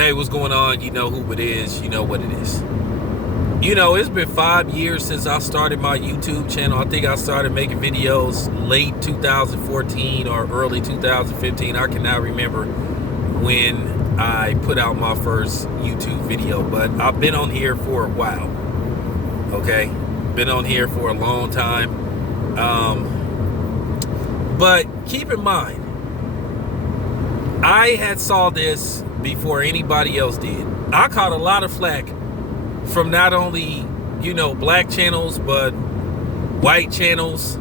Hey, what's going on? You know who it is. You know what it is. You know, it's been 5 years since I started my YouTube channel. I think I started making videos late 2014 or early 2015. I cannot remember when I put out my first YouTube video, but I've been on here for a while. Okay? Been on here for a long time. But keep in mind, I had saw this before anybody else did. I caught a lot of flack from not only, black channels, but white channels.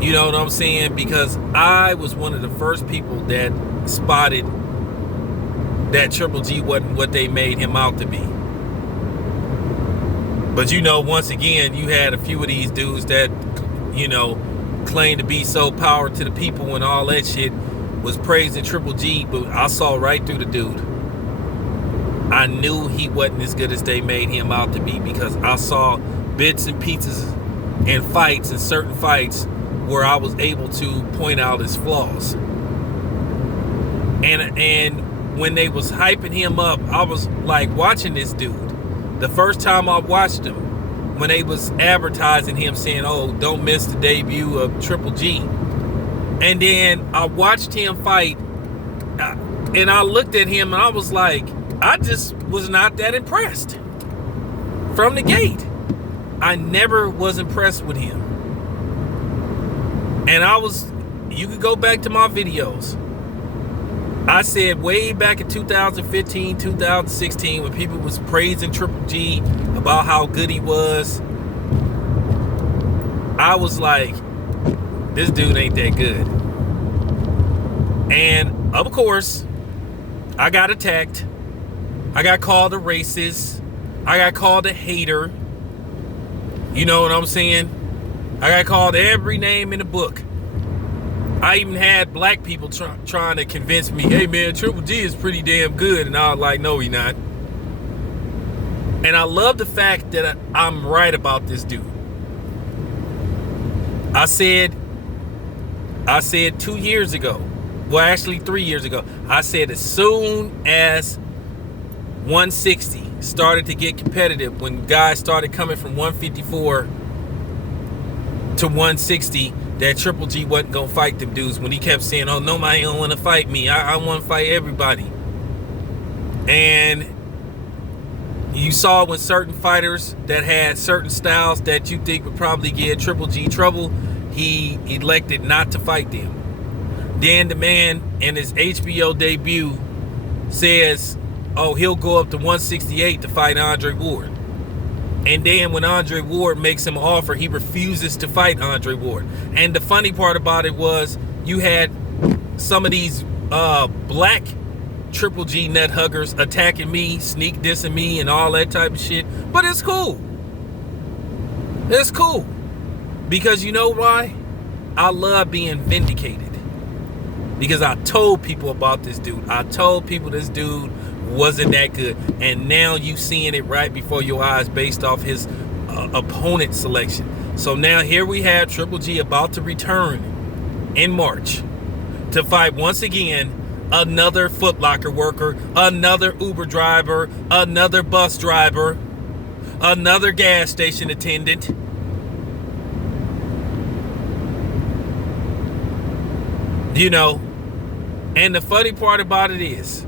You know what I'm saying? Because I was one of the first people that spotted that Triple G wasn't what they made him out to be. But once again, you had a few of these dudes that, claim to be so power to the people and all that shit, was praising Triple G, but I saw right through the dude. I knew he wasn't as good as they made him out to be, because I saw bits and pieces and fights, and certain fights where I was able to point out his flaws. And when they was hyping him up, I was like watching this dude. The first time I watched him, when they was advertising him saying, "Oh, don't miss the debut of Triple G." And then I watched him fight, and I looked at him and I was like, I just was not that impressed from the gate. I never was impressed with him. And you could go back to my videos. I said way back in 2015, 2016, when people was praising Triple G about how good he was, I was like, this dude ain't that good. And of course, I got attacked. I got called a racist. I got called a hater. You know what I'm saying? I got called every name in the book. I even had black people trying to convince me, hey man, Triple G is pretty damn good. And I was like, no, he not. And I love the fact that I'm right about this dude. I said 2 years ago, well, actually 3 years ago, I said as soon as 160 started to get competitive, when guys started coming from 154 to 160, that Triple G wasn't going to fight them dudes. When he kept saying, oh, nobody don't want to fight me. I want to fight everybody. And you saw when certain fighters that had certain styles that you think would probably give Triple G trouble, he elected not to fight them. Then the man in his HBO debut says, oh, he'll go up to 168 to fight Andre Ward. And then when Andre Ward makes him an offer, he refuses to fight Andre Ward. And the funny part about it was, you had some of these black Triple G nut huggers attacking me, sneak dissing me, and all that type of shit. But it's cool. It's cool. Because you know why? I love being vindicated. Because I told people about this dude. I told people this dude wasn't that good. And now you seeing it right before your eyes based off his opponent selection. So now here we have Triple G about to return in March to fight once again another Foot Locker worker, another Uber driver, another bus driver, another gas station attendant. And the funny part about it is,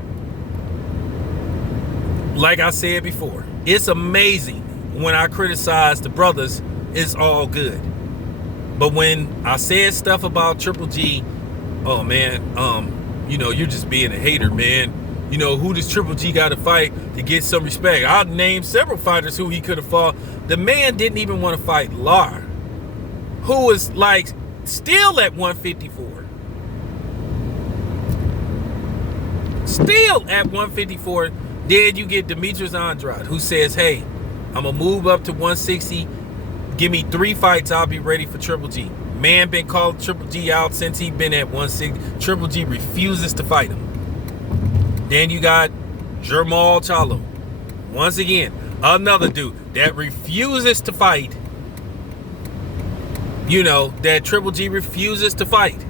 like I said before, it's amazing when I criticize the brothers, it's all good. But when I said stuff about Triple G, oh man, you're just being a hater, man. Who does Triple G got to fight to get some respect? I'll name several fighters who he could have fought. The man didn't even want to fight Lar, who was like still at 154. Still at 154. Then you get Demetrius Andrade, who says, hey, I'm going to move up to 160. Give me 3 fights. I'll be ready for Triple G. Man been called Triple G out since he been at 160. Triple G refuses to fight him. Then you got Jermall Charlo. Once again, another dude that refuses to fight. That Triple G refuses to fight.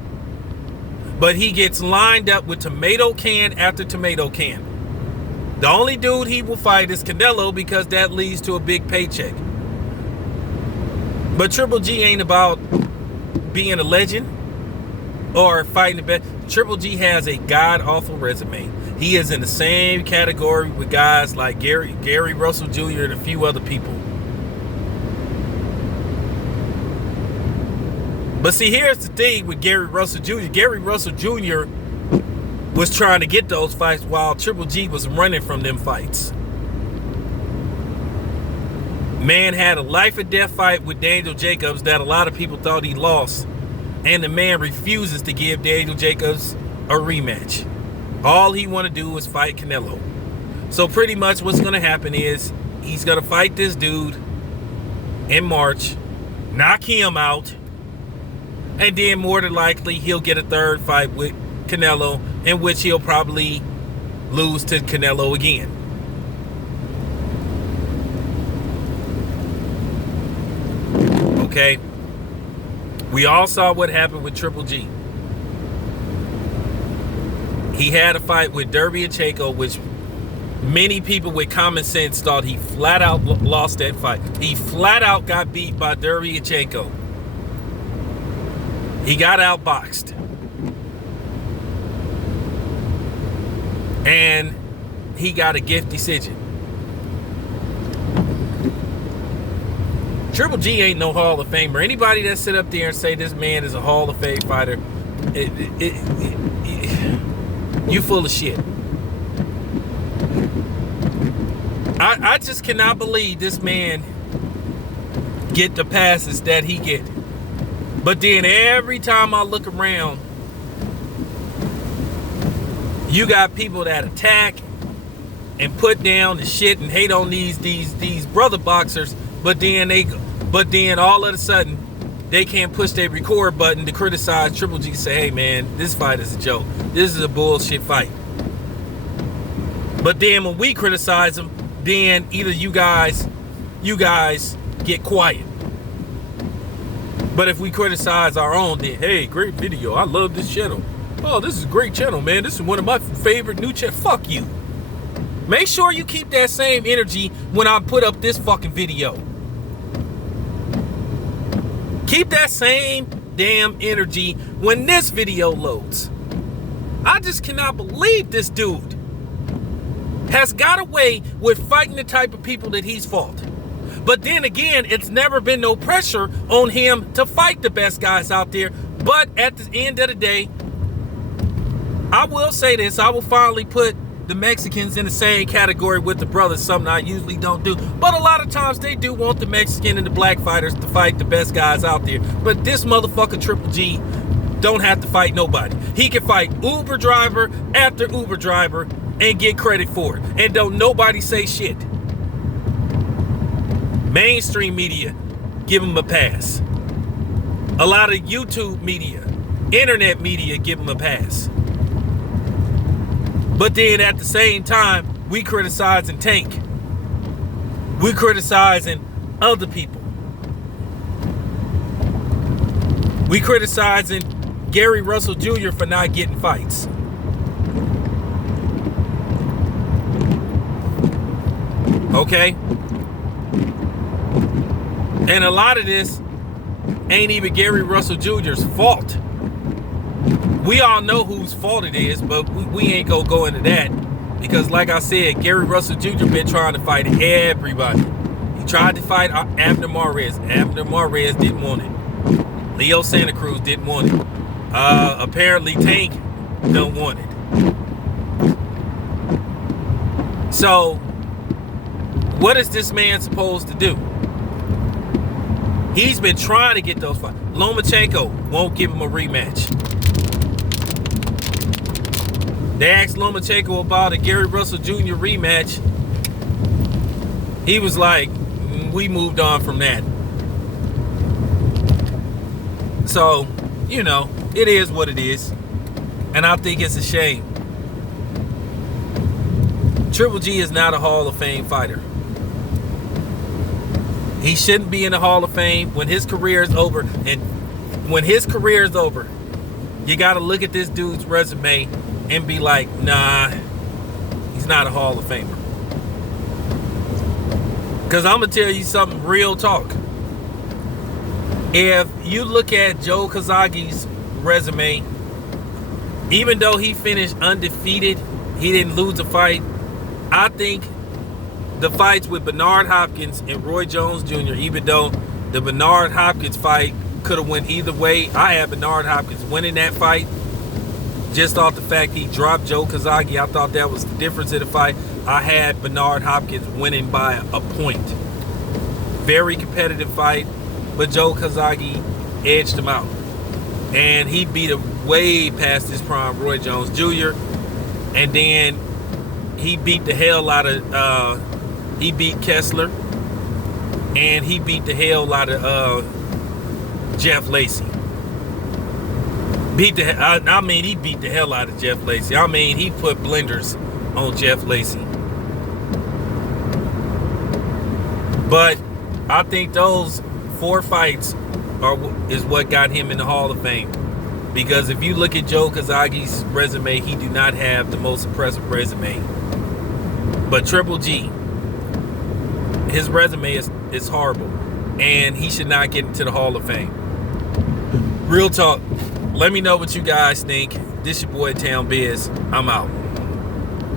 But he gets lined up with tomato can after tomato can. The only dude he will fight is Canelo because that leads to a big paycheck. But Triple G ain't about being a legend or fighting the best. Triple G has a god-awful resume. He is in the same category with guys like Gary Russell Jr. and a few other people. But see, here's the thing with Gary Russell Jr. Gary Russell Jr. was trying to get those fights while Triple G was running from them fights. Man had a life or death fight with Daniel Jacobs that a lot of people thought he lost. And the man refuses to give Daniel Jacobs a rematch. All he want to do is fight Canelo. So pretty much what's going to happen is he's going to fight this dude in March, knock him out, and then more than likely he'll get a third fight with Canelo, in which he'll probably lose to Canelo again. Okay? We all saw what happened with Triple G. He had a fight with Derevyanchenko, which many people with common sense thought he flat out lost that fight. He flat out got beat by Derevyanchenko. He got outboxed. And he got a gift decision. Triple G ain't no Hall of Famer. Anybody that sit up there and say this man is a Hall of Fame fighter, you full of shit. I just cannot believe this man get the passes that he get. But then every time I look around, you got people that attack and put down the shit and hate on these brother boxers, but then all of a sudden they can't push their record button to criticize Triple G. Say, hey man, this fight is a joke. This is a bullshit fight. But then when we criticize them, then either you guys get quiet. But if we criticize our own, then hey, great video. I love this channel. Oh, this is a great channel, man. This is one of my favorite new channels. Fuck you. Make sure you keep that same energy when I put up this fucking video. Keep that same damn energy when this video loads. I just cannot believe this dude has got away with fighting the type of people that he's fought. But then again, it's never been no pressure on him to fight the best guys out there. But at the end of the day, I will say this. I will finally put the Mexicans in the same category with the brothers, something I usually don't do. But a lot of times they do want the Mexican and the black fighters to fight the best guys out there. But this motherfucker Triple G don't have to fight nobody. He can fight Uber driver after Uber driver and get credit for it. And don't nobody say shit. Mainstream media give him a pass. A lot of YouTube media, internet media give him a pass. But then at the same time, we criticizing Tank. We criticizing other people. We criticizing Gary Russell Jr. for not getting fights. Okay? And a lot of this ain't even Gary Russell Jr.'s fault. We all know whose fault it is, but we ain't gonna go into that. Because like I said, Gary Russell Jr. been trying to fight everybody. He tried to fight Abner Mares. Abner Mares didn't want it. Leo Santa Cruz didn't want it. Apparently Tank don't want it. So, what is this man supposed to do? He's been trying to get those fights. Lomachenko won't give him a rematch. They asked Lomachenko about a Gary Russell Jr. rematch. He was like, we moved on from that. So, you know, it is what it is. And I think it's a shame. Triple G is not a Hall of Fame fighter. He shouldn't be in the Hall of Fame when his career is over. And when his career is over, you got to look at this dude's resume and be like, nah, he's not a Hall of Famer. Because I'm going to tell you something, real talk. If you look at Joe Kazagi's resume, even though he finished undefeated, he didn't lose a fight. I think the fights with Bernard Hopkins and Roy Jones Jr., even though the Bernard Hopkins fight could have went either way, I had Bernard Hopkins winning that fight just off the fact he dropped Joe Kazagi. I thought that was the difference in the fight. I had Bernard Hopkins winning by a point. Very competitive fight, but Joe Kazagi edged him out. And he beat him way past his prime, Roy Jones Jr. And then he beat the hell out of, he beat Kessler. And he beat the hell out of Jeff Lacey. He beat the hell out of Jeff Lacey. I mean, he put blenders on Jeff Lacey. But I think those 4 fights is what got him in the Hall of Fame. Because if you look at Joe Kazagi's resume, he do not have the most impressive resume. But Triple G, his resume is horrible. And he should not get into the Hall of Fame. Real talk. Let me know what you guys think. This your boy Town Biz. I'm out.